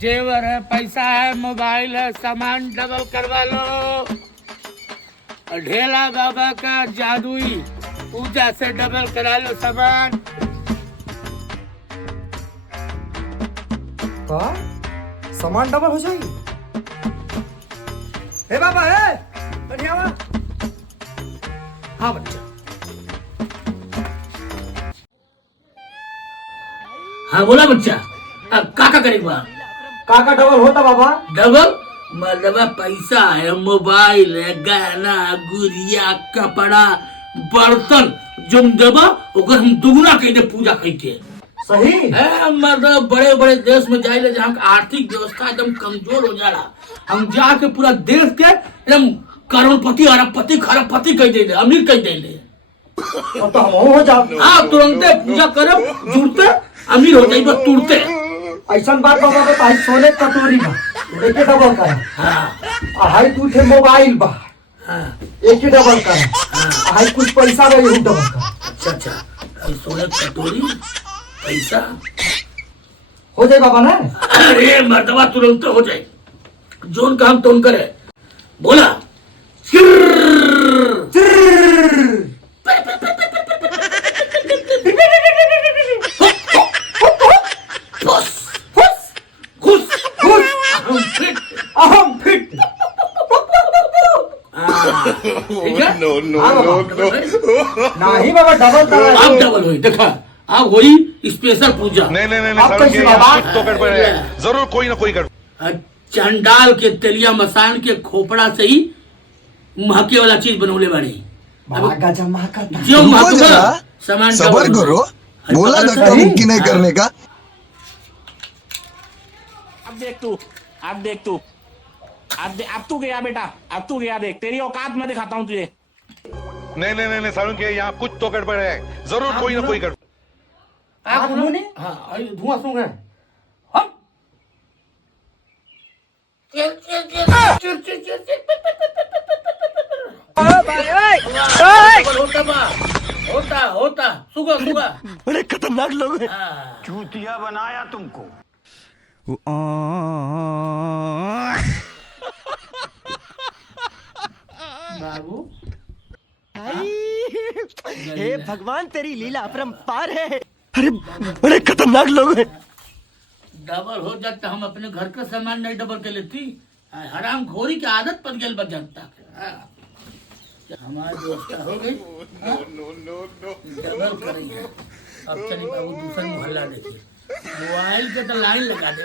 जेवर है, पैसा है, मोबाइल है, सामान डबल करवा लो। और ढेला बाबा का जादुई पूजा से डबल करा लो सामान। सामान डबल हो जाएगी। हे बाबा हे बढ़िया। हाँ बच्चा। हाँ बोला बच्चा। अब काका करेगा? काका डबल होता बाबा? डबल मतलब पैसा है, मोबाइल है, गहना, गुड़िया, कपड़ा, बर्तन जो देवा ओकर हम दुगुना कह दे पूजा कह के। सही है मतलब बड़े बड़े देश में जाइले जहाँ आर्थिक व्यवस्था एकदम कमजोर हो जाला, हम जाके पूरा देश के एकदम करोड़पति, अरबपति, खरबपति कह दे, अमीर कह दे। तो हम हो जाओ। हाँ तुरंते पूजा करब, जुड़ते अमीर हो जाइबा तुरंते। ऐसा बात बाबा बताई। सोने कटोरी बा एक डबल कर। हाँ हाई तू थे मोबाइल बा एक डबल कर। हाई कुछ पैसा बा यही डबल कर। अच्छा अच्छा, सोने कटोरी पैसा हो जाए बाबा ना। अरे मर्दबा तुरंत हो जाए, जोन काम तोन करे। बोला अहम फिट। ठीक है? नो नो नो नहीं बाबा डबल कर। आप डबल हुई देखा, आप हुई स्पेशल पूजा। नहीं तो गड़बड़ है, जरूर कोई ना कोई गड़बड़। चंडाल के तेलिया मसान के खोपड़ा से ही महके वाला चीज बनौले बाड़ी। जो महकबा सामान सबर करो, बोला धक्का मुक्की नहीं करने का। अब देख तू अब तू गया बेटा, अब तू गया। देख तेरी औकात मैं दिखाता हूँ तुझे। नहीं सारुण के यहाँ कुछ तो गड़बड़ है, जरूर कोई ना कोई गड़बड़। आप उन्होंने हाँ धुआं सूंघ है। होता सुगा बड़े खतरनाक लोग हैं। चूतिया बनाया तुमको। बाबू हे भगवान तेरी लीला अपरंपार है। अरे बड़े खतरनाक लोग हैं। डबल हो जाता हम अपने घर का सामान नहीं डबल कर लेती। हराम खोरी की आदत पड़ गई बच जनता के। हमारी व्यवस्था हो गई, डबल करेंगे। अब चलिए बाबू दूसरा मोहल्ला देखिए, मोबाइल के तो लाइन लगा दे।